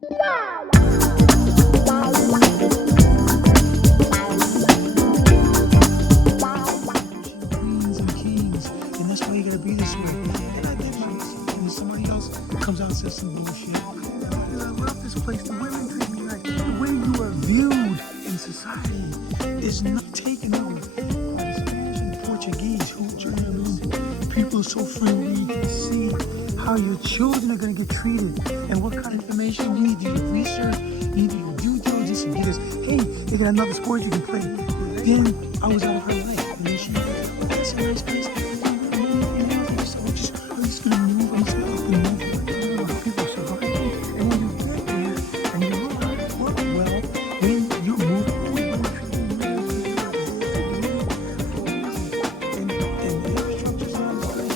Queens and kings, and that's why you gotta be this way. And I think when somebody else comes out and says some bullshit, I love this place. The women treat me like the way you are viewed in society is not taken over by the Spanish and Portuguese, who German people so friendly. You can see how your children are gonna get treated and what kind of information you need to do research, you need to do due diligence and get us, hey, they got another sport you can play. Then I was out of her life. And then she, well, that's a nice place. I'm just gonna move. I'm just gonna up and move. I don't know how people survive. And when you get there and you know how to work well, then you move away. And the infrastructure's not as good.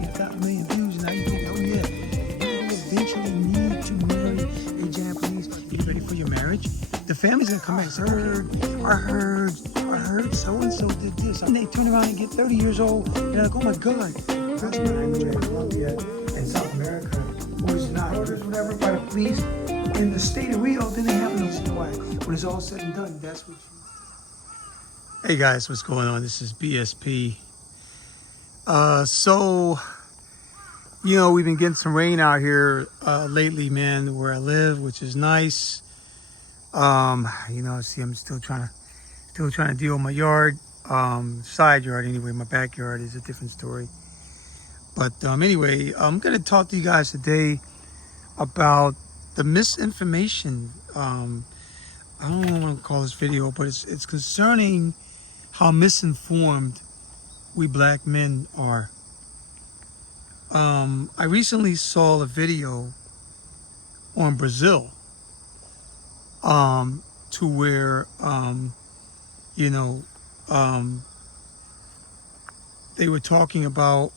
You've got a million views and now you think, oh yeah, you eventually need to marry a Japanese. Are you ready for your marriage? The family's gonna come back and I heard so-and-so did this. And they turn around and get 30 years old and they're like, oh my God. That's not in Colombia and South America was not orders, whatever, by the police. In the state of Rio, then they have no why. When it's all said and done, that's what you... Hey guys, what's going on? This is BSP. So, you know, we've been getting some rain out here lately, man, where I live, which is nice. You know, see, I'm still trying to deal with my yard, side yard anyway. My backyard is a different story. But anyway, I'm going to talk to you guys today about the misinformation. I don't know what I'm to call this video, but it's concerning how misinformed we black men are. I recently saw a video on Brazil, to where, you know, they were talking about,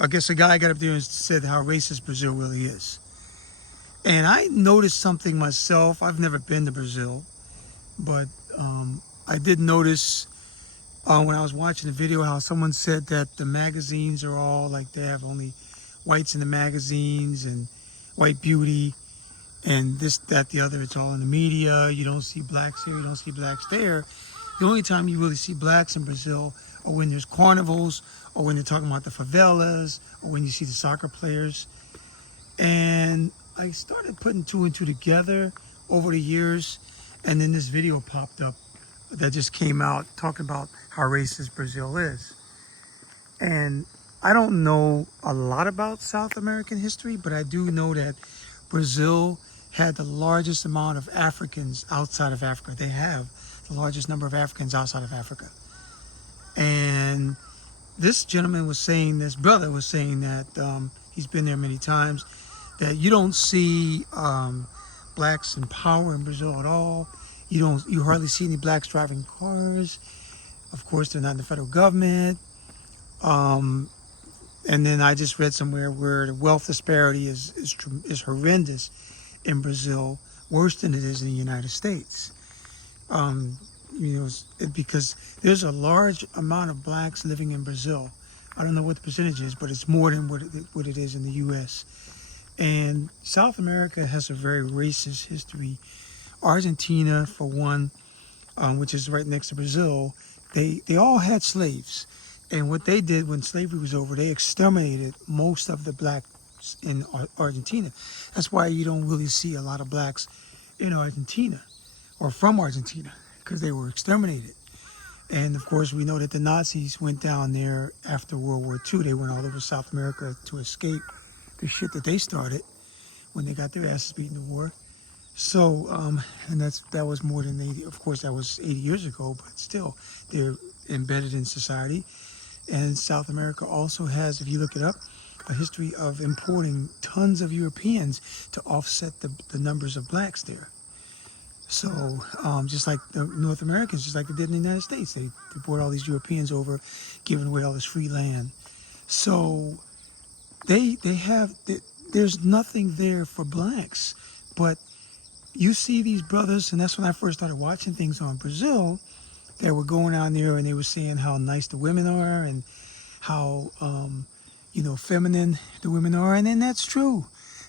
I guess a guy got up there and said how racist Brazil really is. And I noticed something myself. I've never been to Brazil, but I did notice when I was watching the video how someone said that the magazines are all like they have only whites in the magazines and white beauty and this, that, the other. It's all in the media. You don't see blacks here, you don't see blacks there. The only time you really see blacks in Brazil are when there's carnivals, or when they're talking about the favelas, or when you see the soccer players. And I started putting two and two together over the years, and then this video popped up that just came out talking about how racist Brazil is. And I don't know a lot about South American history, but I do know that Brazil had the largest amount of Africans outside of Africa. They have the largest number of Africans outside of Africa. And this gentleman was saying, this brother was saying that he's been there many times, that you don't see blacks in power in Brazil at all. You hardly see any blacks driving cars. Of course, they're not in the federal government. And then I just read somewhere where the wealth disparity is horrendous in Brazil, worse than it is in the United States. You know, because there's a large amount of blacks living in Brazil. I don't know what the percentage is, but it's more than what it is in the U.S. And South America has a very racist history. Argentina, for one, which is right next to Brazil, they all had slaves. And what they did when slavery was over, they exterminated most of the blacks in Argentina. That's why you don't really see a lot of blacks in Argentina or from Argentina, because they were exterminated. And of course, we know that the Nazis went down there after World War II. They went all over South America to escape the shit that they started when they got their asses beat in the war. So, and that was more than 80, of course, that was 80 years ago, but still, they're embedded in society. And South America also has, if you look it up, a history of importing tons of Europeans to offset the numbers of blacks there. So, just like the North Americans, just like they did in the United States, they brought all these Europeans over, giving away all this free land. So, there's nothing there for blacks. But you see these brothers, and that's when I first started watching things on Brazil, that were going out there and they were saying how nice the women are and how, feminine the women are. And then that's true.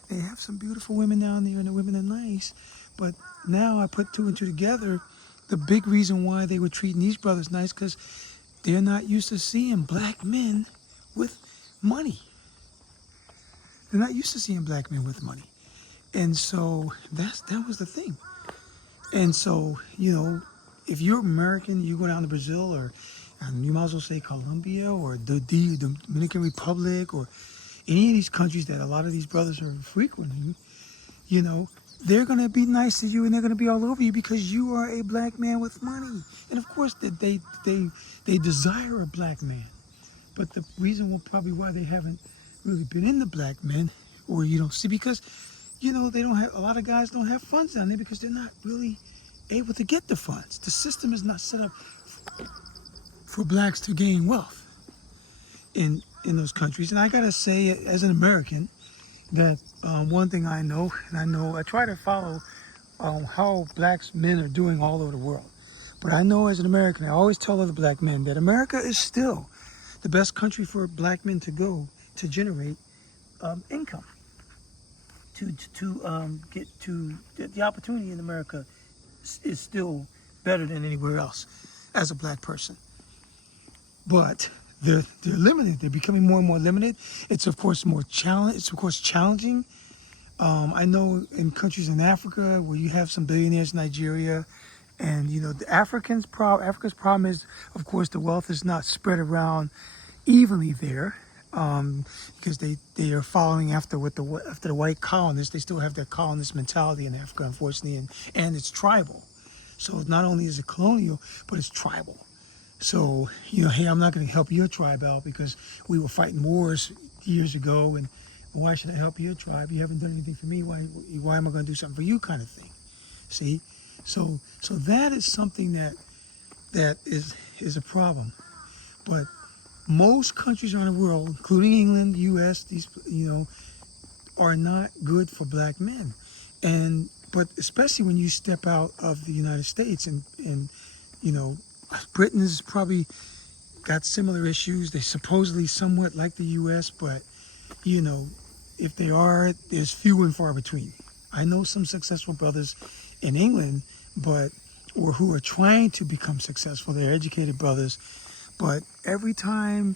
They have some beautiful women down there, and the women are nice. But now I put two and two together. The big reason why they were treating these brothers nice because they're not used to seeing black men with money. They're not used to seeing black men with money. And so that was the thing. And so, if you're American, you go down to Brazil or and you might as well say Colombia or the Dominican Republic or any of these countries that a lot of these brothers are frequenting, they're going to be nice to you and they're going to be all over you because you are a black man with money. And of course, they desire a black man. But the reason probably why they haven't really been into black men, or you don't see, because they don't have, a lot of guys don't have funds down there because they're not really able to get the funds. The system is not set up for blacks to gain wealth in those countries. And I gotta say, as an American, that one thing I know, and I try to follow how blacks men are doing all over the world. But I know as an American, I always tell other black men that America is still the best country for black men to go to generate income. To get to the opportunity in America is still better than anywhere else as a black person. But they're limited. They're becoming more and more limited. It's of course challenging. I know in countries in Africa where you have some billionaires, Nigeria, and the Africa's problem is, of course, the wealth is not spread around evenly there. Because they are following after the white colonists. They still have that colonist mentality in Africa, unfortunately, and it's tribal. So not only is it colonial, but it's tribal. So hey, I'm not going to help your tribe out because we were fighting wars years ago, and why should I help your tribe? You haven't done anything for me. Why am I going to do something for you? Kind of thing. See, so that is something that is a problem, but most countries around the world, including England, U.S., these are not good for black men, but especially when you step out of the United States and Britain has probably got similar issues. They supposedly somewhat like the U.S., but if they are, there's few and far between. I know some successful brothers in England, or who are trying to become successful. They're educated brothers. But every time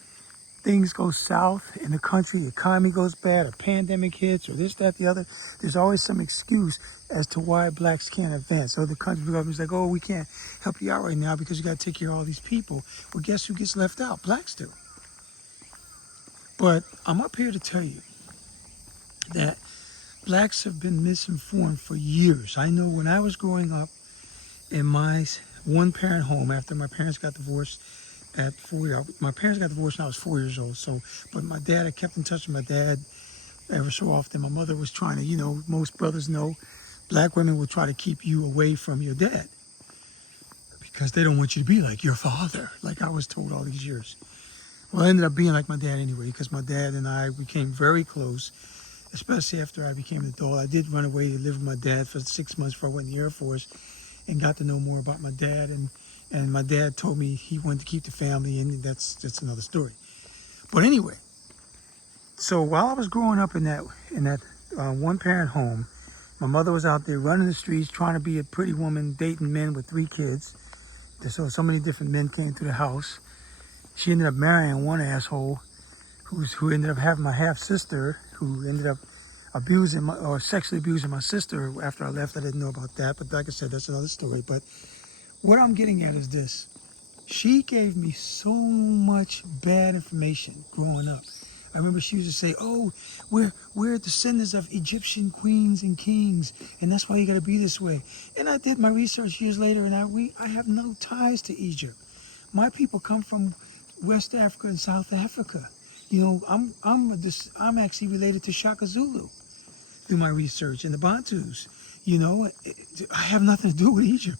things go south in the country, the economy goes bad, a pandemic hits, or this, that, the other, there's always some excuse as to why blacks can't advance. So the country government's like, oh, we can't help you out right now because you got to take care of all these people. Well, guess who gets left out? Blacks do. But I'm up here to tell you that blacks have been misinformed for years. I know when I was growing up in my one-parent home after my parents got divorced, at 4 my parents got divorced when I was 4 years old. But my dad, I kept in touch with my dad ever so often. My mother was trying to, most brothers know, black women will try to keep you away from your dad because they don't want you to be like your father, like I was told all these years. Well, I ended up being like my dad anyway because my dad and I became very close, especially after I became an adult. I did run away to live with my dad for 6 months before I went in the Air Force and got to know more about my dad. And my dad told me he wanted to keep the family, and that's another story. But anyway, so while I was growing up in that one-parent home, my mother was out there running the streets, trying to be a pretty woman, dating men with 3 kids. So many different men came to the house. She ended up marrying one asshole who ended up having my half-sister, who ended up sexually abusing my sister after I left. I didn't know about that, but like I said, that's another story. But what I'm getting at is this. She gave me so much bad information growing up. I remember she used to say, oh, we're descendants of Egyptian queens and kings, and that's why you got to be this way. And I did my research years later, and I have no ties to Egypt. My people come from West Africa and South Africa. I'm actually related to Shaka Zulu through my research, and the Bantus. I have nothing to do with Egypt.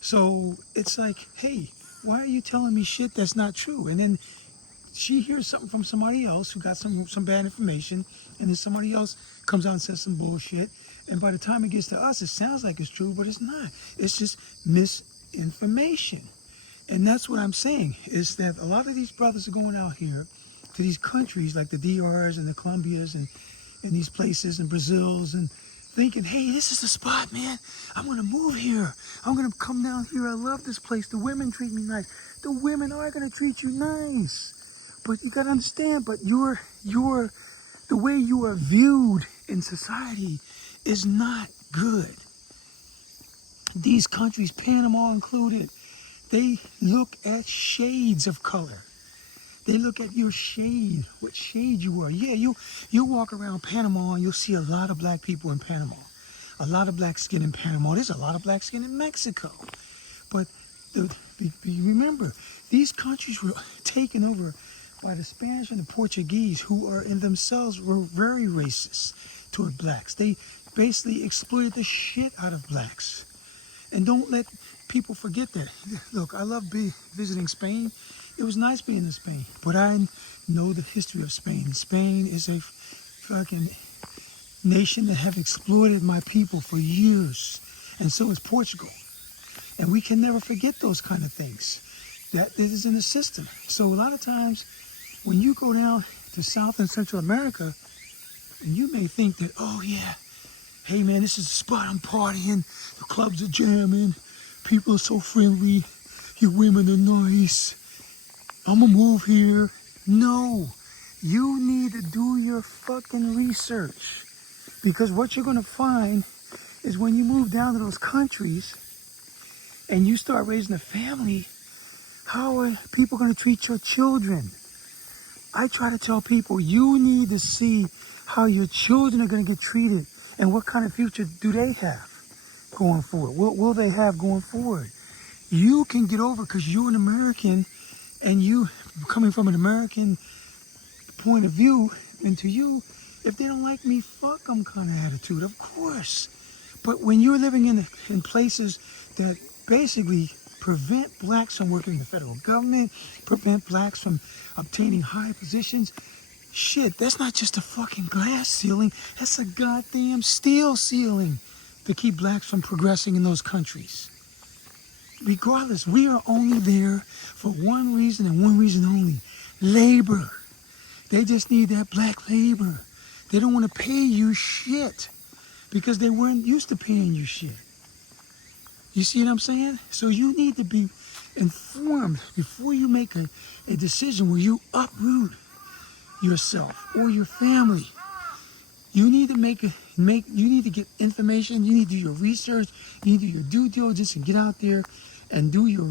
So it's like, hey, why are you telling me shit that's not true? And then she hears something from somebody else who got some bad information, and then somebody else comes out and says some bullshit, and by the time it gets to us, it sounds like it's true, but it's not. It's just misinformation. And that's what I'm saying, is that a lot of these brothers are going out here to these countries like the DRs and the Colombias and in these places in Brazils and thinking, hey, this is the spot, man. I'm gonna move here. I'm gonna come down here. I love this place. The women treat me nice. The women are gonna treat you nice. But you gotta understand, but the way you are viewed in society is not good. These countries, Panama included, they look at shades of color. They look at your shade, what shade you are. Yeah, you walk around Panama and you'll see a lot of black people in Panama. A lot of black skin in Panama. There's a lot of black skin in Mexico. But remember, these countries were taken over by the Spanish and the Portuguese, who are in themselves were very racist toward blacks. They basically exploited the shit out of blacks. And don't let people forget that. Look, I love visiting Spain. It was nice being in Spain, but I know the history of Spain. Spain is a fucking nation that have exploited my people for years, and so is Portugal. And we can never forget those kind of things. That is in the system. So a lot of times, when you go down to South and Central America, you may think that, oh yeah, hey man, this is the spot, I'm partying, the clubs are jamming, people are so friendly, your women are nice, I'm gonna move here. No, you need to do your fucking research, because what you're gonna find is when you move down to those countries and you start raising a family, how are people gonna treat your children? I try to tell people, you need to see how your children are gonna get treated and what kind of future do they have going forward? What will they have going forward? You can get over, because you're an American, and you coming from an American point of view, and to you, if they don't like me, fuck them kind of attitude, of course. But when you're living in places that basically prevent blacks from working in the federal government, prevent blacks from obtaining high positions, shit, that's not just a fucking glass ceiling, that's a goddamn steel ceiling to keep blacks from progressing in those countries. Regardless, we are only there for one reason and one reason only: labor. They just need that black labor. They don't want to pay you shit because they weren't used to paying you shit. You see what I'm saying? So you need to be informed before you make a decision where you uproot yourself or your family. You need to you need to get information, you need to do your research, you need to do your due diligence and get out there and do your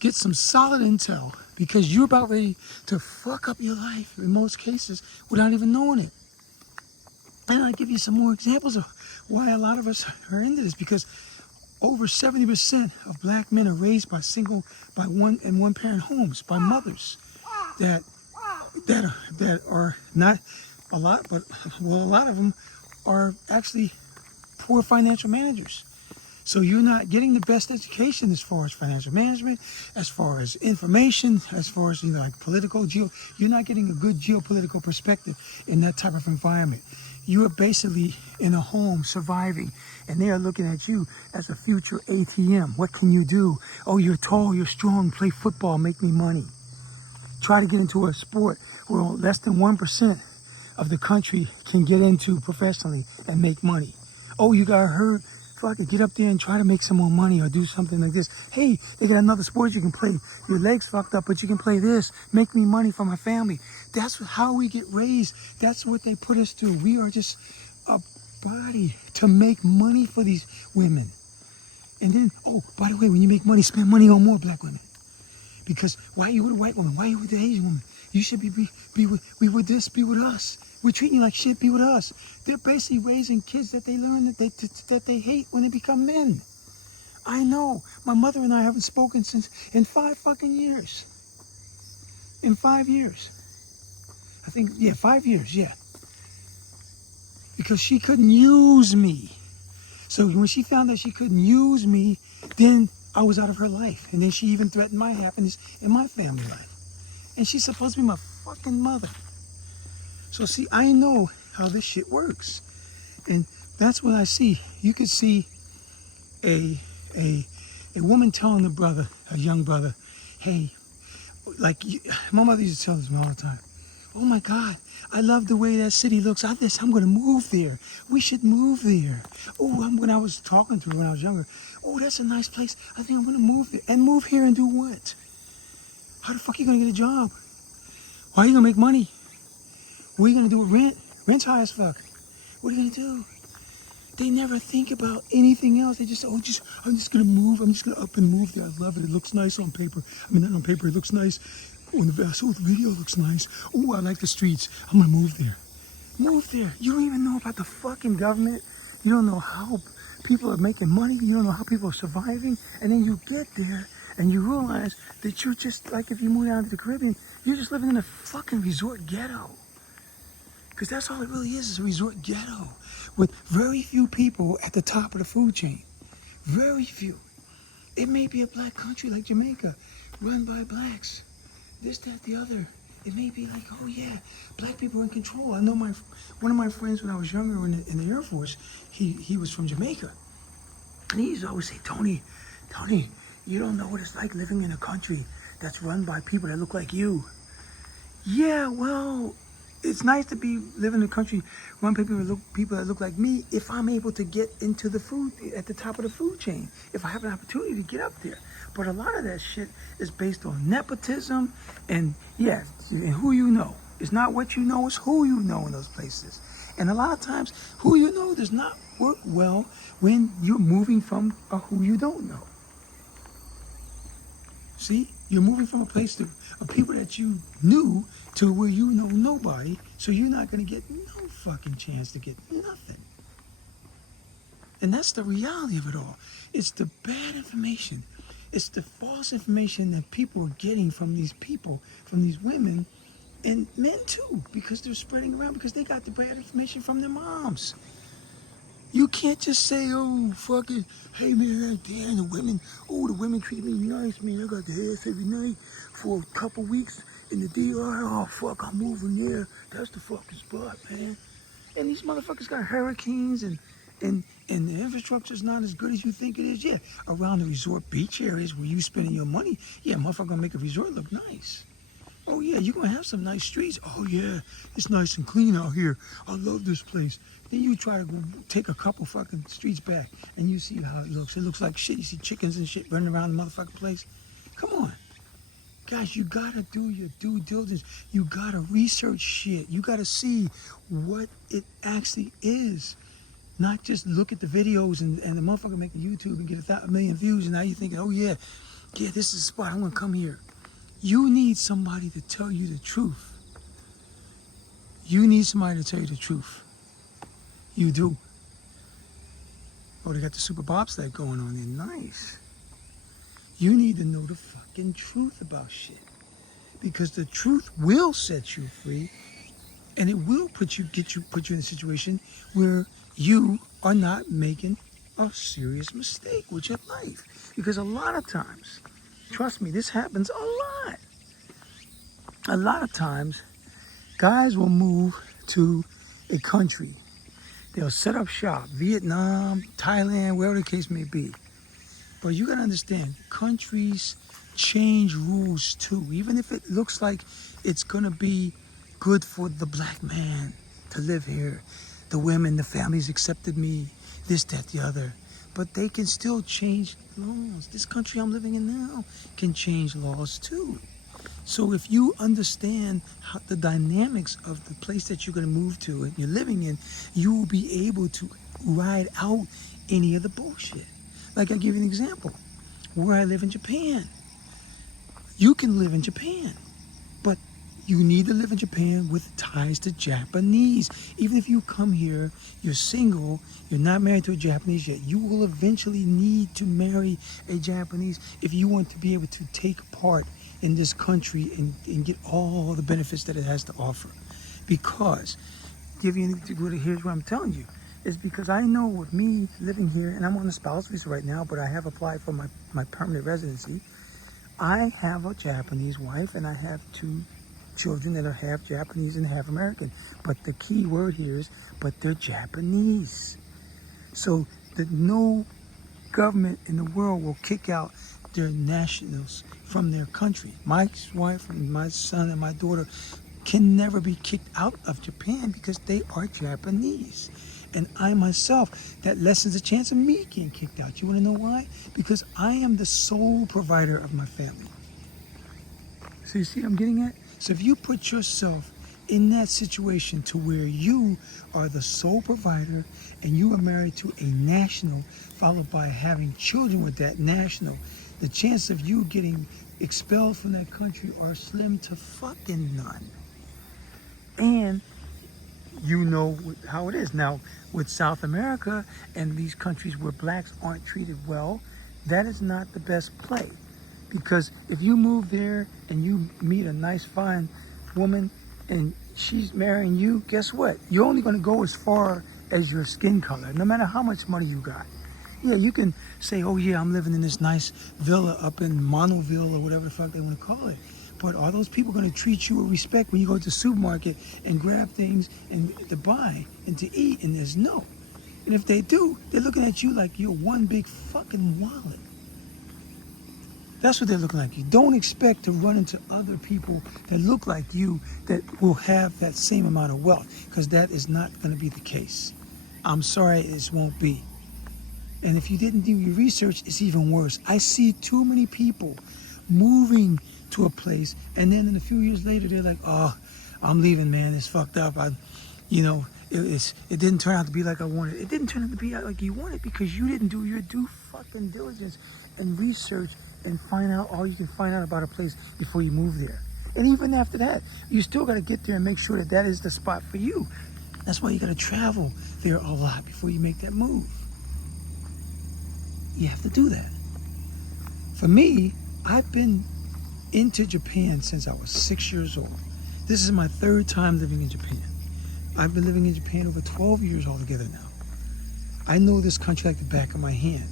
get some solid intel, because you're about ready to fuck up your life in most cases without even knowing it. And I'll give you some more examples of why a lot of us are into this, because over 70% of black men are raised by one and one parent homes, by mothers that are not a lot, but well, a lot of them are actually poor financial managers. So you're not getting the best education as far as financial management, as far as information, as far as like you're not getting a good geopolitical perspective in that type of environment. You are basically in a home surviving, and they are looking at you as a future ATM. What can you do? Oh, you're tall, you're strong, play football, make me money. Try to get into a sport where less than 1% of the country can get into professionally and make money. Oh, you got hurt, fuck it, get up there and try to make some more money or do something like this. Hey, they got another sport you can play. Your leg's fucked up, but you can play this. Make me money for my family. That's how we get raised. That's what they put us through. We are just a body to make money for these women. And then, oh, by the way, when you make money, spend money on more black women. Because why are you with a white woman? Why are you with the Asian woman? You should be with this, be with us. We're treating you like shit, be with us. They're basically raising kids that they learn that they hate when they become men. I know. My mother and I haven't spoken in 5 fucking years. In 5 years. I think, yeah, 5 years, yeah. Because she couldn't use me. So when she found that she couldn't use me, then I was out of her life. And then she even threatened my happiness in my family life. And she's supposed to be my fucking mother. So see, I know how this shit works. And that's what I see. You could see a woman telling a young brother, hey, like my mother used to tell this to me all the time. Oh my God, I love the way that city looks. I'm going to move there. We should move there. Oh, when I was talking to her when I was younger, oh, that's a nice place. I think I'm going to move there. And move here and do what? How the fuck are you going to get a job? How are you going to make money? What are you going to do with rent? Rent's high as fuck. What are you going to do? They never think about anything else. They just, I'm just going to move. I'm just going to up and move there. I love it. It looks nice on paper. I mean, not on paper. It looks nice. Oh, the video looks nice. Oh, I like the streets. I'm going to move there. Move there. You don't even know about the fucking government. You don't know how people are making money. You don't know how people are surviving. And then you get there and you realize that you're just like, if you move down to the Caribbean, you're just living in a fucking resort ghetto. Because that's all it really is a resort ghetto with very few people at the top of the food chain. Very few. It may be a black country like Jamaica, run by blacks. This, that, the other. It may be like, oh yeah, black people are in control. I know one of my friends when I was younger in the Air Force, he was from Jamaica. And he used to always say, Tony, you don't know what it's like living in a country that's run by people that look like you. Yeah, well, it's nice to be living in a country run by people that look like me if I'm able to get into the food, at the top of the food chain, if I have an opportunity to get up there. But a lot of that shit is based on nepotism and, yeah, and who you know. It's not what you know, it's who you know in those places. And a lot of times, who you know does not work well when you're moving from a who you don't know. See? You're moving from a place of people that you knew to where you know nobody, so you're not going to get no fucking chance to get nothing. And that's the reality of it all. It's the bad information. It's the false information that people are getting from these people, from these women, and men too, because they're spreading around, because they got the bad information from their moms. You can't just say, oh, fuck it, hey man, damn, the women treat me nice, man. I got the ass every night for a couple weeks in the DR. Oh, fuck, I'm moving there. That's the fucking spot, man. And these motherfuckers got hurricanes and the infrastructure's not as good as you think it is. Yeah, around the resort beach areas where you spending your money, yeah, motherfucker gonna make a resort look nice. Oh yeah, you're gonna have some nice streets. Oh yeah, it's nice and clean out here. I love this place. Then you try to go take a couple fucking streets back and you see how it looks. It looks like shit. You see chickens and shit running around the motherfucking place. Come on. Guys, you gotta do your due diligence. You gotta research shit. You gotta see what it actually is. Not just look at the videos and the motherfucker make a YouTube and get 1 million views and now you're thinking, oh yeah, this is the spot, I'm gonna come here. You need somebody to tell you the truth. You need somebody to tell you the truth. You do. Oh, they got the super bobsled going on there, nice. You need to know the fucking truth about shit. Because the truth will set you free and it will put you in a situation where you are not making a serious mistake with your life. Because a lot of times, trust me, this happens a lot. A lot of times, guys will move to a country. They'll set up shop, Vietnam, Thailand, wherever the case may be. But you gotta understand, countries change rules too. Even if it looks like it's gonna be good for the black man to live here. The women, the families accepted me, this, that, the other. But they can still change laws. This country I'm living in now can change laws too. So if you understand the dynamics of the place that you're going to move to and you're living in, you will be able to ride out any of the bullshit. Like I give you an example, where I live in Japan. You can live in Japan, but you need to live in Japan with ties to Japanese. Even if you come here, you're single, you're not married to a Japanese yet, you will eventually need to marry a Japanese if you want to be able to take part in this country and get all the benefits that it has to offer. Because, here's what I'm telling you, is because I know with me living here, and I'm on a spouse visa right now, but I have applied for my permanent residency. I have a Japanese wife and I have 2 children that are half Japanese and half American. But the key word here is, but they're Japanese. So that no government in the world will kick out their nationals from their country. My wife and my son and my daughter can never be kicked out of Japan because they are Japanese. And I myself, that lessens the chance of me getting kicked out. You want to know why? Because I am the sole provider of my family. So you see what I'm getting at? So if you put yourself in that situation to where you are the sole provider and you are married to a national, followed by having children with that national, the chance of you getting expelled from that country are slim to fucking none. And you know how it is. Now, with South America and these countries where blacks aren't treated well, that is not the best play. Because if you move there and you meet a nice, fine woman and she's marrying you, guess what? You're only going to go as far as your skin color, no matter how much money you got. Yeah, you can say, oh yeah, I'm living in this nice villa up in Monoville or whatever the fuck they want to call it. But are those people going to treat you with respect when you go to the supermarket and grab things and to buy and to eat? And there's no. And if they do, they're looking at you like you're one big fucking wallet. That's what they're looking like. You don't expect to run into other people that look like you that will have that same amount of wealth, because that is not going to be the case. I'm sorry, it won't be. And if you didn't do your research, it's even worse. I see too many people moving to a place, and then in a few years later, they're like, oh, I'm leaving, man. It's fucked up. It didn't turn out to be like I wanted. It didn't turn out to be like you wanted because you didn't do your due fucking diligence and research and find out all you can find out about a place before you move there. And even after that, you still got to get there and make sure that that is the spot for you. That's why you got to travel there a lot before you make that move. You have to do that. For me, I've been into Japan since I was 6 years old. This is my third time living in Japan. I've been living in Japan over 12 years altogether now. I know this country like the back of my hand.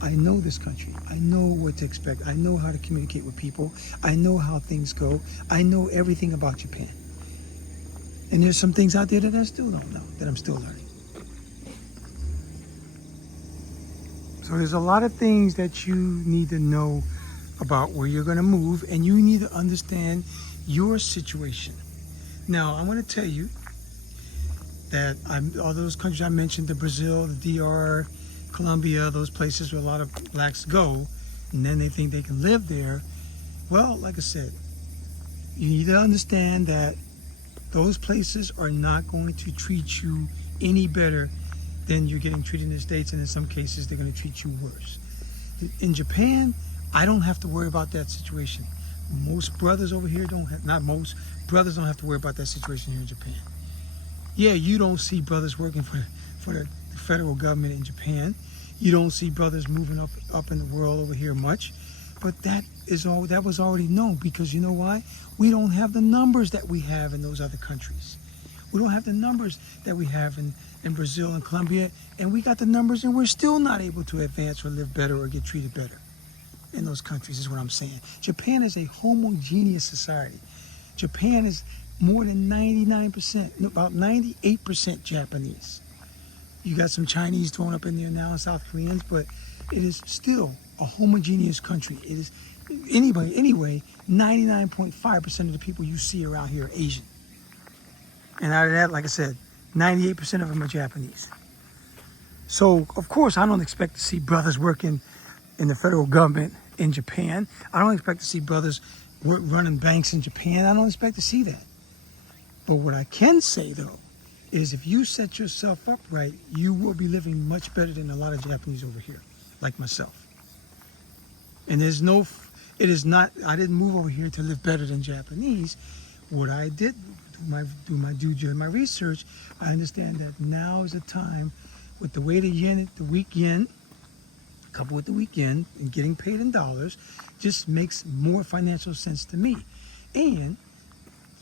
I know this country. I know what to expect. I know how to communicate with people. I know how things go. I know everything about Japan. And there's some things out there that I still don't know, that I'm still learning. So there's a lot of things that you need to know about where you're going to move, and you need to understand your situation. Now, I want to tell you that all those countries I mentioned, the Brazil, the DR, Colombia, those places where a lot of blacks go, and then they think they can live there. Well, like I said, you need to understand that those places are not going to treat you any better than you're getting treated in the States, and in some cases, they're going to treat you worse. In Japan, I don't have to worry about that situation. Most brothers over here brothers don't have to worry about that situation here in Japan. Yeah, you don't see brothers working for the federal government in Japan. You don't see brothers moving up in the world over here much. But that was already known, because you know why? We don't have the numbers that we have in those other countries. We don't have the numbers that we have in Brazil and Colombia, and we got the numbers, and we're still not able to advance or live better or get treated better in those countries, is what I'm saying. Japan is a homogeneous society. Japan is more than 99%, about 98% Japanese. You got some Chinese thrown up in there now, and South Koreans, but it is still a homogeneous country. It is, anyway, 99.5% of the people you see around here are Asian. And out of that, like I said, 98% of them are Japanese. So, of course, I don't expect to see brothers working in the federal government in Japan. I don't expect to see brothers running banks in Japan. I don't expect to see that. But what I can say, though, is if you set yourself up right, you will be living much better than a lot of Japanese over here, like myself. And I didn't move over here to live better than Japanese. What I did, do my research, I understand that now is the time, with the way the weak yen, coupled with the weekend and getting paid in dollars, just makes more financial sense to me. And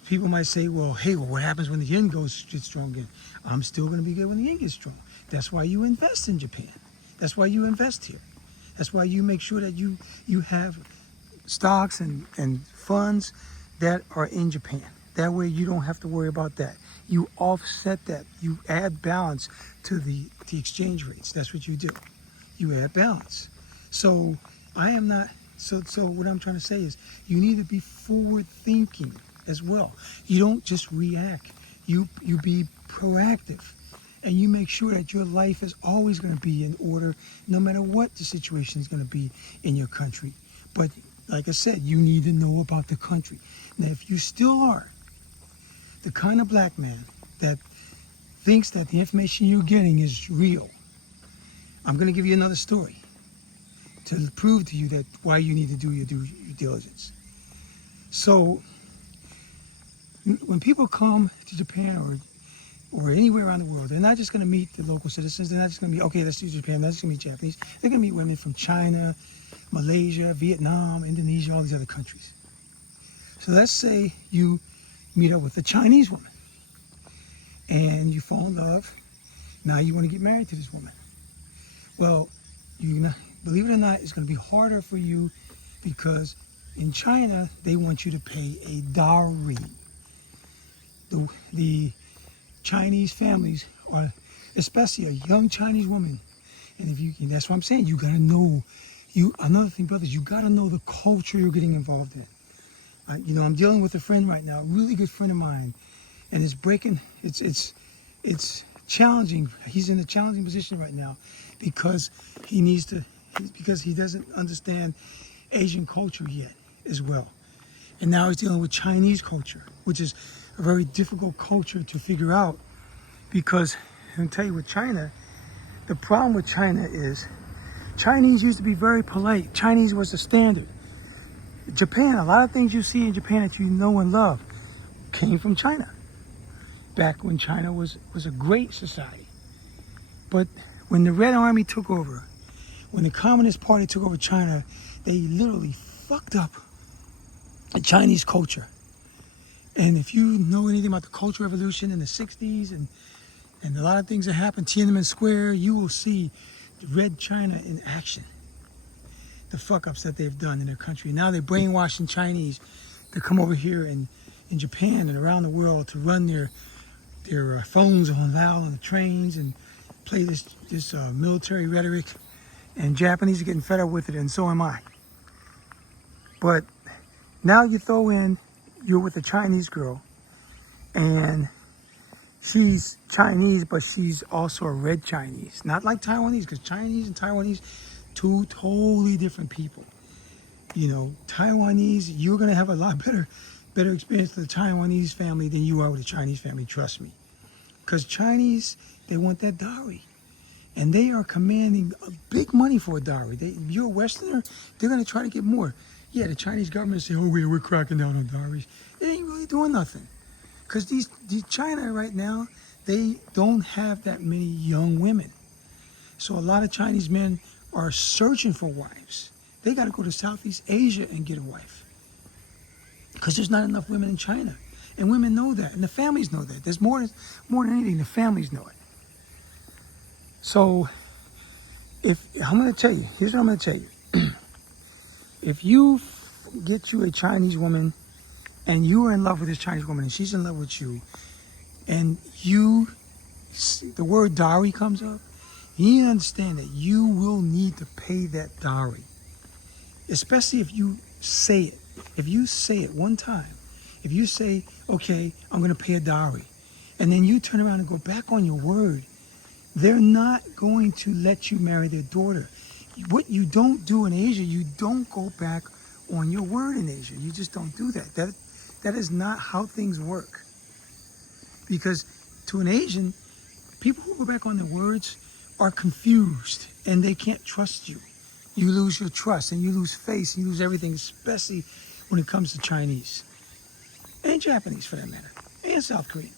people might say, well, what happens when the yen gets strong again? I'm still going to be good when the yen gets strong. That's why you invest in Japan. That's why you invest here. That's why you make sure that you have stocks and funds that are in Japan. That way you don't have to worry about that. You offset that. You add balance to the exchange rates. That's what you do. You add balance. So what I'm trying to say is, you need to be forward thinking. as well. You don't just react. You be proactive. And you make sure that your life is always going to be in order, no matter what the situation is going to be in your country. But like I said, you need to know about the country. Now, if you still are the kind of black man that thinks that the information you're getting is real, I'm going to give you another story to prove to you that why you need to do your due diligence. So, when people come to Japan or anywhere around the world, they're not just going to meet the local citizens. They're not just going to be, okay, let's do Japan. They're not just going to meet Japanese. They're going to meet women from China, Malaysia, Vietnam, Indonesia, all these other countries. So let's say you meet up with a Chinese woman and you fall in love. Now you want to get married to this woman. Well, believe it or not, it's going to be harder for you because in China, they want you to pay a dowry. The Chinese families are, especially a young Chinese woman, and that's what I'm saying, you gotta know, another thing, brothers, you gotta know the culture you're getting involved in. I'm dealing with a friend right now, a really good friend of mine, and it's challenging. He's in a challenging position right now because because he doesn't understand Asian culture yet as well. And now he's dealing with Chinese culture, which is a very difficult culture to figure out because, I'll tell you, with China, the problem with China is Chinese used to be very polite. Chinese was the standard. Japan, a lot of things you see in Japan that you know and love came from China. Back when China was a great society. But when the Red Army took over, when the Communist Party took over China, they literally fucked up the Chinese culture. And if you know anything about the Cultural Revolution in the 60s and a lot of things that happened, Tiananmen Square, you will see the Red China in action. The fuck-ups that they've done in their country. Now they're brainwashing Chinese to come over here in Japan and around the world to run their phones on loud on the trains and play this military rhetoric. And Japanese are getting fed up with it, and so am I. But now you throw in, you're with a Chinese girl, and she's Chinese, but she's also a red Chinese. Not like Taiwanese, because Chinese and Taiwanese, two totally different people. Taiwanese, you're going to have a lot better experience with the Taiwanese family than you are with a Chinese family, trust me. Because Chinese, they want that dowry. And they are commanding big money for a dowry. If you're a Westerner, they're going to try to get more. Yeah, the Chinese government say, oh, we're cracking down on dowries. It ain't really doing nothing. Because these China right now, they don't have that many young women. So a lot of Chinese men are searching for wives. They got to go to Southeast Asia and get a wife. Because there's not enough women in China. And women know that, and the families know that. There's more than anything, the families know it. So, I'm going to tell you, here's what I'm going to tell you. If you get you a Chinese woman, and you are in love with this Chinese woman, and she's in love with you, and the word dowry comes up, you need to understand that you will need to pay that dowry. Especially if you say it. If you say it one time, if you say, okay, I'm going to pay a dowry, and then you turn around and go back on your word, they're not going to let you marry their daughter. What you don't do in Asia, you don't go back on your word in Asia. You just don't do that. That is not how things work. Because to an Asian, people who go back on their words are confused and they can't trust you. You lose your trust and you lose faith and you lose everything, especially when it comes to Chinese. And Japanese for that matter. And South Korean.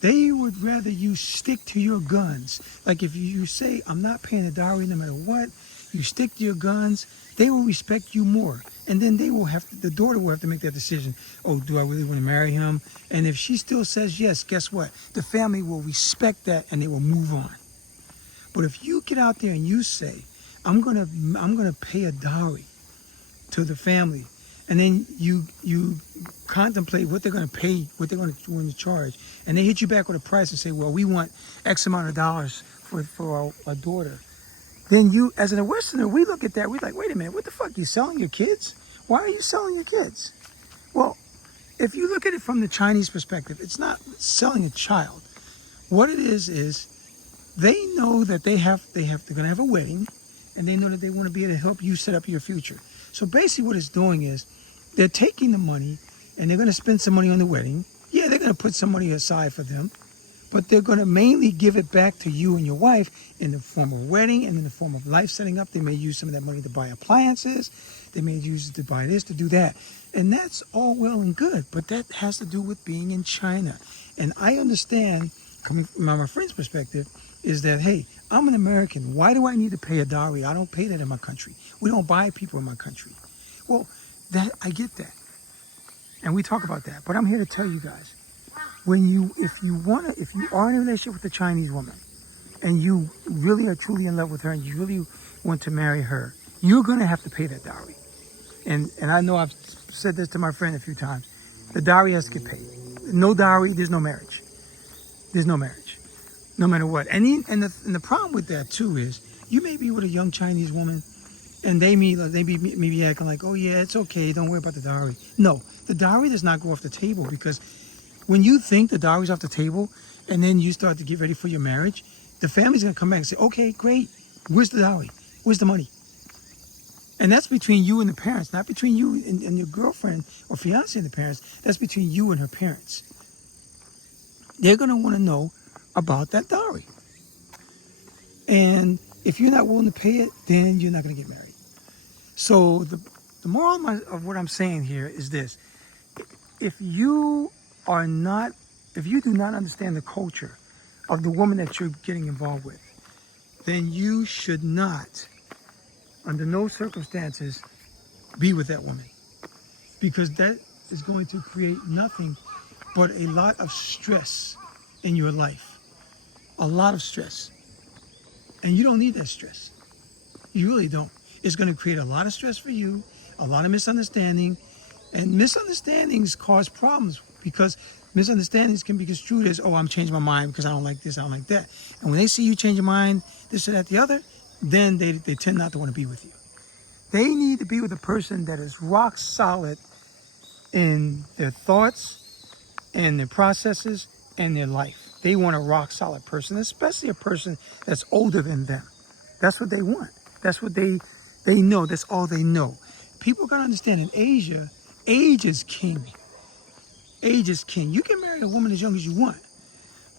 They would rather you stick to your guns. Like if you say, I'm not paying a dowry no matter what, you stick to your guns, they will respect you more. And then the daughter will have to make that decision. Oh, do I really want to marry him? And if she still says yes, guess what? The family will respect that and they will move on. But if you get out there and you say, I'm gonna pay a dowry to the family, and then you contemplate what they're going to pay, what they're going to charge, and they hit you back with a price and say, well, we want X amount of dollars for our daughter. Then you, as a Westerner, we look at that, we're like, wait a minute, what the fuck, you selling your kids? Why are you selling your kids? Well, if you look at it from the Chinese perspective, it's not selling a child. What it is they know that they're gonna have a wedding, and they know that they want to be able to help you set up your future. So basically what it's doing is they're taking the money and they're gonna spend some money on the wedding. Yeah, they're gonna put some money aside for them, but they're gonna mainly give it back to you and your wife in the form of wedding and in the form of life setting up. They may use some of that money to buy appliances. They may use it to buy this, to do that. And that's all well and good, but that has to do with being in China. And I understand, coming from my friend's perspective, is that, hey, I'm an American. Why do I need to pay a dowry? I don't pay that in my country. We don't buy people in my country. Well, that I get that. And we talk about that. But I'm here to tell you guys, if you are in a relationship with a Chinese woman and you really are truly in love with her and you really want to marry her, you're going to have to pay that dowry. And I know I've said this to my friend a few times. The dowry has to get paid. No dowry, there's no marriage. There's no marriage, no matter what. And the problem with that too is you may be with a young Chinese woman, and they be acting like, oh yeah, it's okay, don't worry about the dowry. No, the dowry does not go off the table, because when you think the dowry's off the table, and then you start to get ready for your marriage, the family's gonna come back and say, okay, great, where's the dowry? Where's the money? And that's between you and the parents, not between you and your girlfriend or fiance and the parents. That's between you and her parents. They're going to want to know about that dowry. And if you're not willing to pay it, then you're not going to get married. So the moral of what I'm saying here is this. If you do not understand the culture of the woman that you're getting involved with, then you should not, under no circumstances, be with that woman, because that is going to create nothing but a lot of stress in your life. A lot of stress. And you don't need that stress. You really don't. It's going to create a lot of stress for you, a lot of misunderstanding, and misunderstandings cause problems, because misunderstandings can be construed as, oh, I'm changing my mind because I don't like this, I don't like that. And when they see you change your mind, this or that, the other, then they tend not to want to be with you. They need to be with a person that is rock solid in their thoughts and their processes and their life. They want a rock solid person, especially a person that's older than them. That's what they want. That's what they know. That's all they know. People got to understand, in Asia, age is king. Age is king. You can marry a woman as young as you want,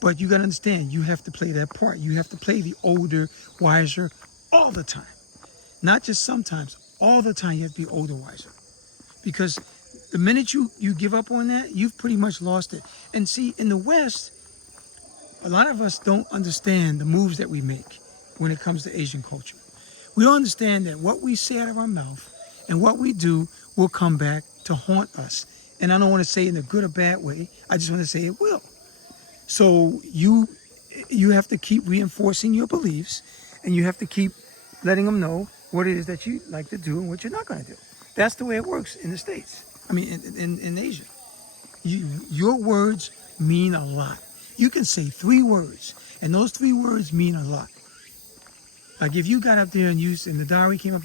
but you got to understand, you have to play that part. You have to play the older, wiser, all the time. Not just sometimes, all the time you have to be older, wiser. Because the minute you give up on that, you've pretty much lost it. And see, in the West, a lot of us don't understand the moves that we make when it comes to Asian culture. We don't understand that what we say out of our mouth and what we do will come back to haunt us. And I don't want to say in a good or bad way, I just want to say it will. So you have to keep reinforcing your beliefs, and you have to keep letting them know what it is that you like to do and what you're not going to do. That's the way it works in the States. I mean, in Asia. Your words mean a lot. You can say 3 words, and those 3 words mean a lot. Like if you got up there and the dowry came up,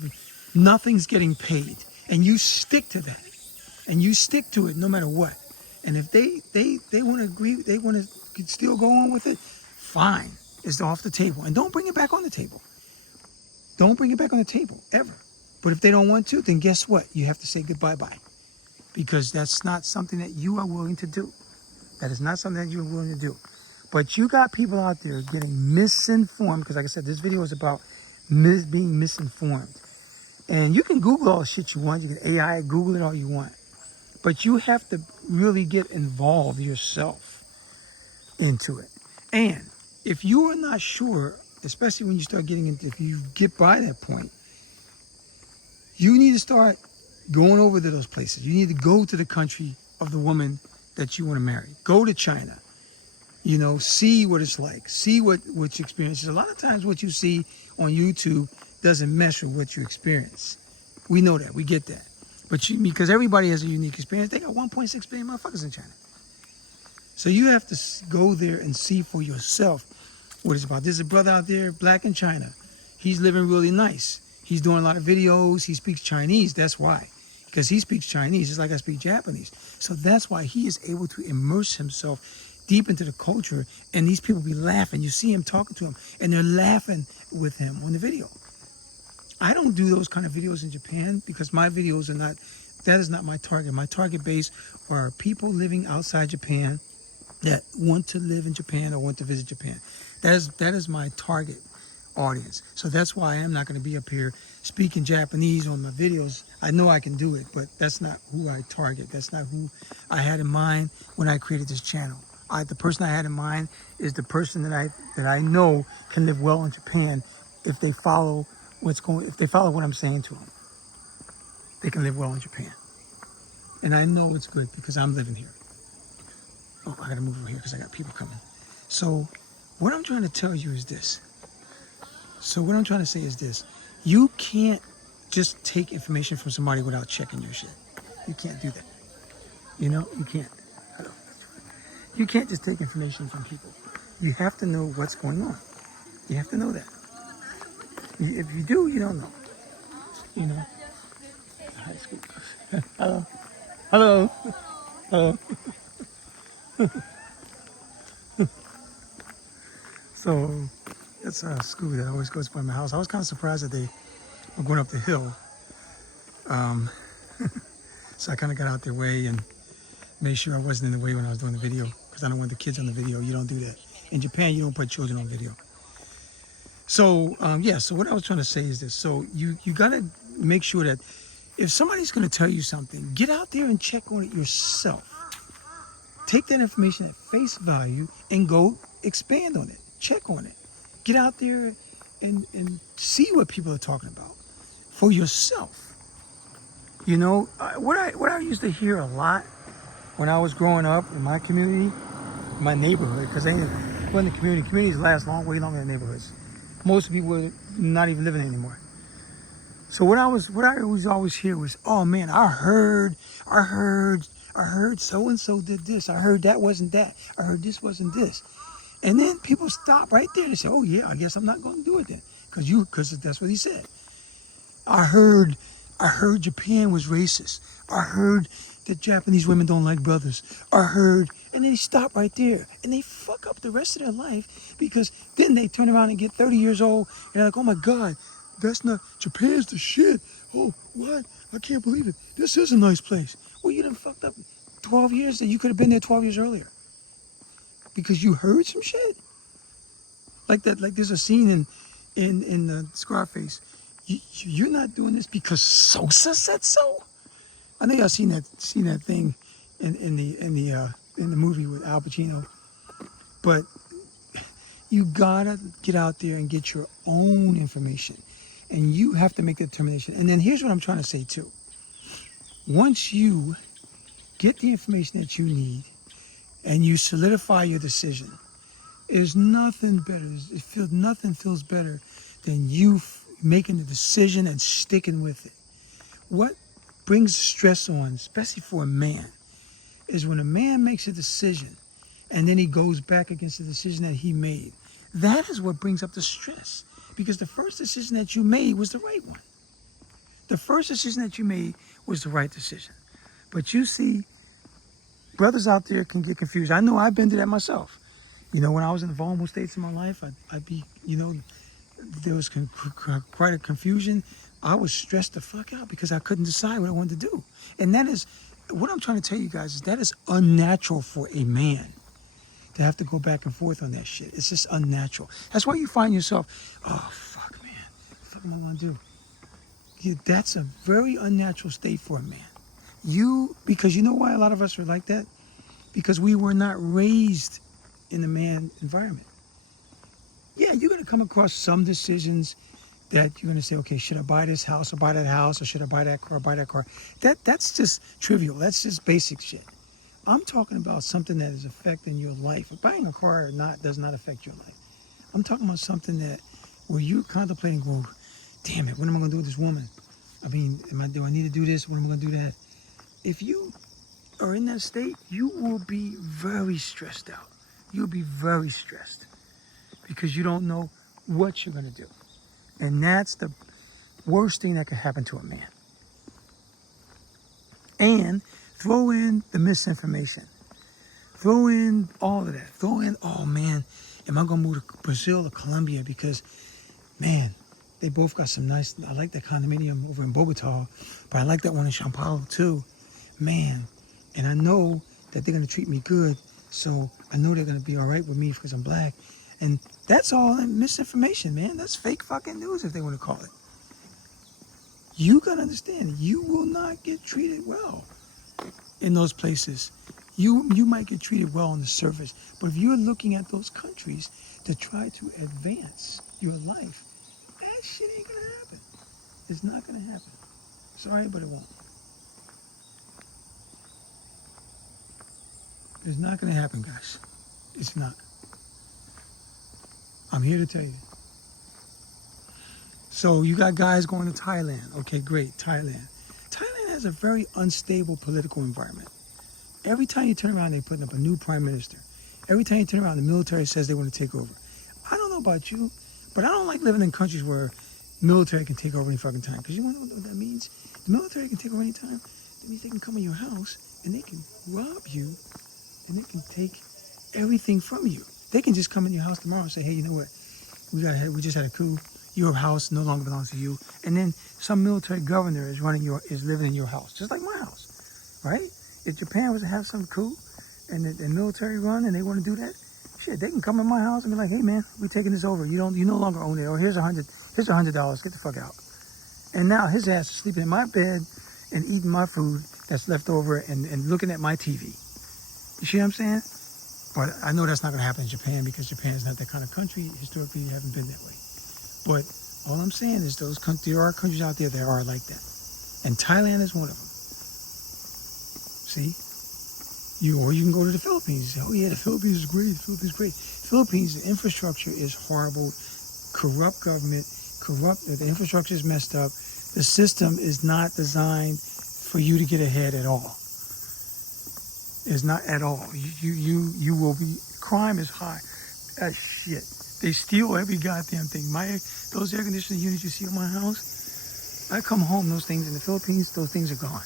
nothing's getting paid, and you stick to that, and you stick to it no matter what. And if they want to agree, they want to still go on with it, fine. It's off the table. And don't bring it back on the table. Don't bring it back on the table, ever. But if they don't want to, then guess what? You have to say goodbye-bye. Because that's not something that you are willing to do. That is not something that you're willing to do. But you got people out there getting misinformed, because like I said, this video is about being misinformed. And you can Google all the shit you want. You can AI, Google it all you want. But you have to really get involved yourself into it. And if you are not sure, especially when you start getting into, if you get by that point, you need to start going over to those places. You need to go to the country of the woman that you want to marry. Go to China. You know, see what it's like. See what you experience. A lot of times what you see on YouTube doesn't mesh with what you experience. We know that. We get that. But because everybody has a unique experience, they got 1.6 billion motherfuckers in China. So you have to go there and see for yourself what it's about. There's a brother out there, black in China. He's living really nice. He's doing a lot of videos. He speaks Chinese. That's why. because he speaks Chinese just like I speak Japanese. So that's why he is able to immerse himself deep into the culture, and these people be laughing. You see him talking to him, and they're laughing with him on the video. I don't do those kind of videos in Japan because my videos are not, that is not my target. My target base are people living outside Japan that want to live in Japan or want to visit Japan. That is my target audience. So that's why I'm not going to be up here speaking Japanese on my videos. I know I can do it, but that's not who I target. That's not who I had in mind when I created this channel. The person I had in mind is the person that I know can live well in Japan if they follow if they follow what I'm saying to them. They can live well in Japan. And I know it's good because I'm living here. Oh, I gotta move over here because I got people coming. So what I'm trying to tell you is this. What I'm trying to say is this. You can't just take information from somebody without checking your shit. You can't do that. You know, you can't. Hello. You can't just take information from people. You have to know what's going on. You have to know that. If you do, you don't know. You know. High school. Hello. Hello. Hello. So that's a school that always goes by my house. I was kind of surprised that they were going up the hill. So I kind of got out their way and made sure I wasn't in the way when I was doing the video, because I don't want the kids on the video. You don't do that. In Japan, you don't put children on video. So yeah, so what I was trying to say is this. So you got to make sure that if somebody's going to tell you something, get out there and check on it yourself. Take that information at face value and go expand on it. Check on it. Get out there and see what people are talking about for yourself. You know, what I used to hear a lot when I was growing up in my community, my neighborhood, because they wasn't the community. Communities last way longer than neighborhoods. Most people were not even living anymore. So what I always hear was, oh man, I heard so and so did this. I heard that wasn't that. I heard this wasn't this. And then people stop right there and say, oh yeah, I guess I'm not going to do it then, because that's what he said. I heard Japan was racist. I heard that Japanese women don't like brothers. I heard, and they stop right there and they fuck up the rest of their life, because then they turn around and get 30 years old and they're like, oh my God, that's not, Japan's the shit. Oh, what? I can't believe it. This is a nice place. Well, you done fucked up 12 years that you could have been there 12 years earlier because you heard some shit. Like that, like there's a scene in the Scarface. You're not doing this because Sosa said so. I think I've seen that thing in the movie with Al Pacino. But you gotta get out there and get your own information, and you have to make the determination. And then here's what I'm trying to say too. Once you get the information that you need and you solidify your decision, there's nothing better. Nothing feels better than you making the decision and sticking with it. What brings stress on, especially for a man, is when a man makes a decision and then he goes back against the decision that he made. That is what brings up the stress, because the first decision that you made was the right one. The first decision that you made was the right decision. But you see, brothers out there can get confused. I know I've been to that myself. You know, when I was in the vulnerable states in my life, I'd be, you know, there was quite a confusion. I was stressed the fuck out because I couldn't decide what I wanted to do. And that is, what I'm trying to tell you guys is that is unnatural for a man to have to go back and forth on that shit. It's just unnatural. That's why you find yourself, oh, fuck, man. What the fuck am I going to do? Yeah, that's a very unnatural state for a man. Because you know why a lot of us are like that? Because we were not raised in a man environment. Yeah, you're going to come across some decisions that you're going to say, okay, should I buy this house or buy that house, or should I buy that car or buy that car? That's just trivial. That's just basic shit. I'm talking about something that is affecting your life. Buying a car or not does not affect your life. I'm talking about something that where you're contemplating, well, damn it, what am I going to do with this woman? I mean, do I need to do this? What am I going to do that? If you are in that state, you will be very stressed out. You'll be very stressed because you don't know what you're going to do. And that's the worst thing that could happen to a man. And throw in the misinformation. Throw in all of that. Throw in, oh man, am I gonna move to Brazil or Colombia? Because, man, they both got some nice, I like that condominium over in Bogota, but I like that one in Sao Paulo too. Man, and I know that they're gonna treat me good, so I know they're gonna be all right with me because I'm black. And that's all misinformation, man. That's fake fucking news, if they want to call it. You gotta understand, you will not get treated well in those places. You might get treated well on the surface, but if you're looking at those countries to try to advance your life, that shit ain't gonna happen. It's not gonna happen. Sorry, but it won't. It's not gonna happen, guys. It's not. I'm here to tell you. So you got guys going to Thailand. Okay, great, Thailand. Thailand has a very unstable political environment. Every time you turn around, they're putting up a new prime minister. Every time you turn around, the military says they want to take over. I don't know about you, but I don't like living in countries where military can take over any fucking time. Because you want to know what that means? The military can take over any time. That means they can come in your house and they can rob you and they can take everything from you. They can just come in your house tomorrow and say, hey, you know what? We just had a coup. Your house no longer belongs to you. And then some military governor is living in your house, just like my house, right? If Japan was to have some coup and the military run and they want to do that, shit, they can come in my house and be like, hey man, we're taking this over. You no longer own it. Or here's $100. Get the fuck out. And now his ass is sleeping in my bed and eating my food that's left over and looking at my TV. You see what I'm saying? But I know that's not going to happen in Japan because Japan is not that kind of country. Historically, you haven't been that way. But all I'm saying is there are countries out there that are like that. And Thailand is one of them. See? Or you can go to the Philippines and say, oh yeah, the Philippines is great. Philippines, the infrastructure is horrible. Corrupt government. The infrastructure is messed up. The system is not designed for you to get ahead at all. It's not at all. You will be, crime is high as shit. They steal every goddamn thing. Those air conditioning units you see in my house, I come home, those things in the Philippines, those things are gone.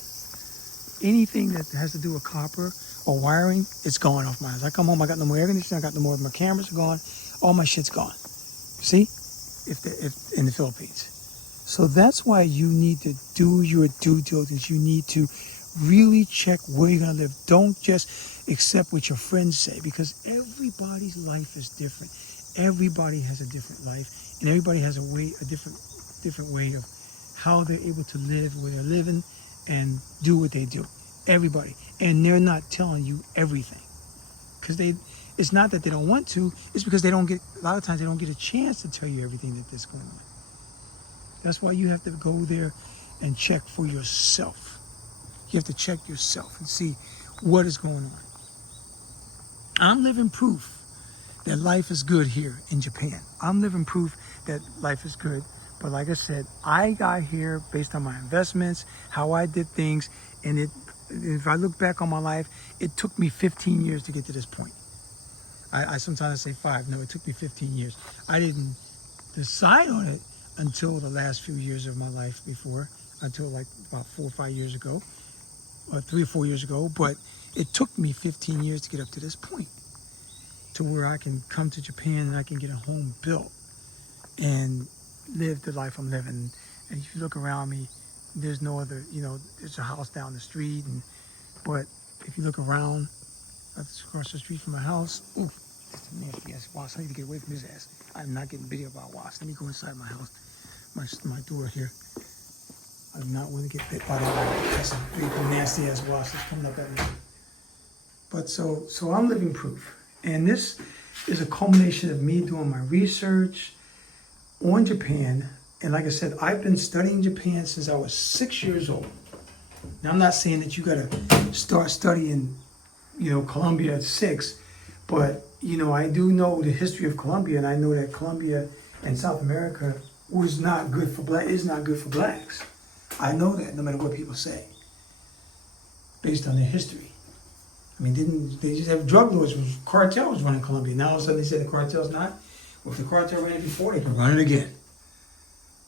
Anything that has to do with copper or wiring, it's gone off my house. I come home, I got no more air conditioning, I got no more, my cameras are gone, all my shit's gone. See? If in the Philippines. So that's why you need to do your due diligence. You need to really check where you're gonna live. Don't just accept what your friends say, because everybody's life is different. Everybody has a different life, and everybody has a different way of how they're able to live, where they're living, and do what they do. Everybody, and they're not telling you everything, because it's not that they don't want to. It's because a lot of times they don't get a chance to tell you everything that's going on. That's why you have to go there and check for yourself. You have to check yourself and see what is going on. I'm living proof that life is good here in Japan. I'm living proof that life is good. But like I said, I got here based on my investments, how I did things, and if I look back on my life, it took me 15 years to get to this point. I sometimes say 5. No, it took me 15 years. I didn't decide on it until the last few years of my life until like about 4 or 5 years ago, or 3 or 4 years ago. But it took me 15 years to get up to this point, to where I can come to Japan and I can get a home built and live the life I'm living. And if you look around me, there's no other, there's a house down the street, but if you look around, that's across the street from my house. Ooh, that's a nasty ass wasp. I need to get away from his ass. I'm not getting video about wasps. Let me go inside my house, my door here. I do not want to get bit by that wasp. That's a big nasty ass wasp that's coming up at me. But so I'm living proof. And this is a culmination of me doing my research on Japan. And like I said, I've been studying Japan since I was 6 years old. Now, I'm not saying that you got to start studying, Colombia at 6, but, I do know the history of Colombia, and I know that Colombia and South America is not good for blacks. I know that, no matter what people say, based on their history. I mean, didn't they just have drug lords, cartels running Colombia? Now all of a sudden they say the cartel's not? Well, if the cartel ran it before, they can run it again.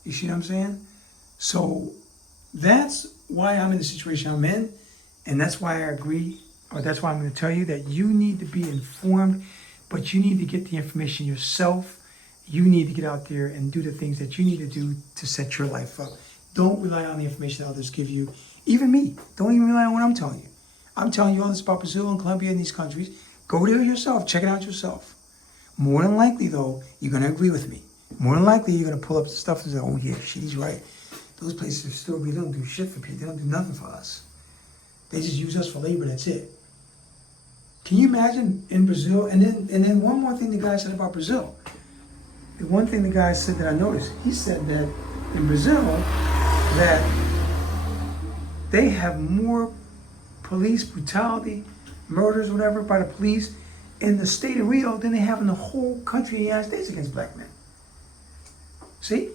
You see what I'm saying? So that's why I'm in the situation I'm in. And that's why I agree, or that's why I'm going to tell you that you need to be informed, but you need to get the information yourself. You need to get out there and do the things that you need to do to set your life up. Don't rely on the information that others give you. Even me, don't even rely on what I'm telling you. I'm telling you all this about Brazil and Colombia and these countries. Go there yourself, check it out yourself. More than likely though, you're going to agree with me. More than likely, you're going to pull up the stuff and say, oh yeah, she's right. Those places are still, they don't do shit for people. They don't do nothing for us. They just use us for labor, that's it. Can you imagine in Brazil? And then one more thing the guy said about Brazil. The one thing the guy said that I noticed, he said that in Brazil, that they have more police brutality, murders, whatever, by the police in the state of Rio than they have in the whole country of the United States against black men. See?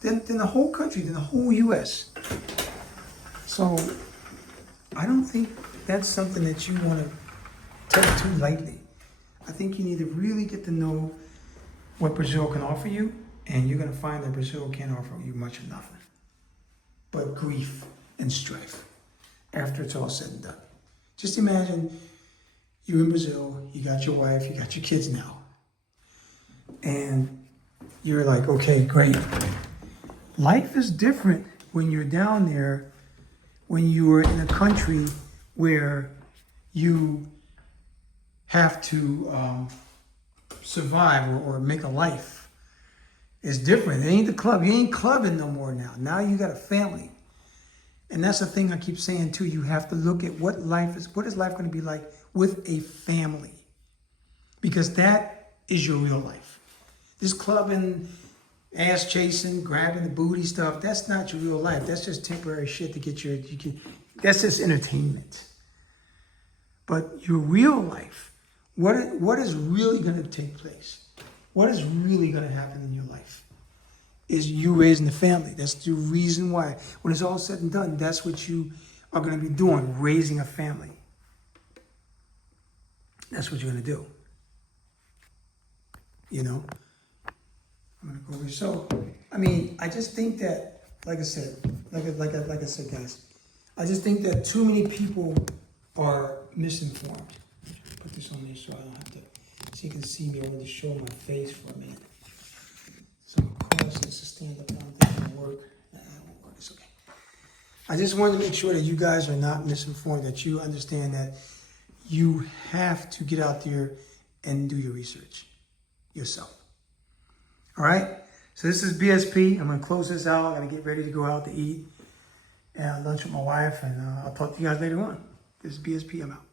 Than the whole country, than the whole U.S. So, I don't think that's something that you want to take too lightly. I think you need to really get to know what Brazil can offer you, and you're going to find that Brazil can't offer you much of nothing but grief and strife after it's all said and done. Just imagine you're in Brazil, you got your wife, you got your kids now, and you're like, okay, great. Life is different when you're down there, when you're in a country where you have to survive or make a life. It's different. It ain't the club. You ain't clubbing no more now. Now you got a family. And that's the thing I keep saying too. You have to look at what is life going to be like with a family. Because that is your real life. This clubbing, ass chasing, grabbing the booty stuff, that's not your real life. That's just temporary shit to get that's just entertainment. But your real life, what is really going to take place? What is really going to happen in your life is you raising the family. That's the reason why. When it's all said and done, that's what you are going to be doing, raising a family. That's what you're going to do. You know? I'm going to go over. So, I mean, I just think that, like I said, guys, I just think that too many people are misinformed. Put this on there so I don't have to, so you can see me. I want to show my face for a minute. So of course it's a stand up. I don't think it'll work. Nah, it won't work. It's okay. I just wanted to make sure that you guys are not misinformed, that you understand that you have to get out there and do your research yourself. All right? So this is BSP. I'm going to close this out. I got to get ready to go out to eat and lunch with my wife, and I'll talk to you guys later on. This is BSP. I'm out.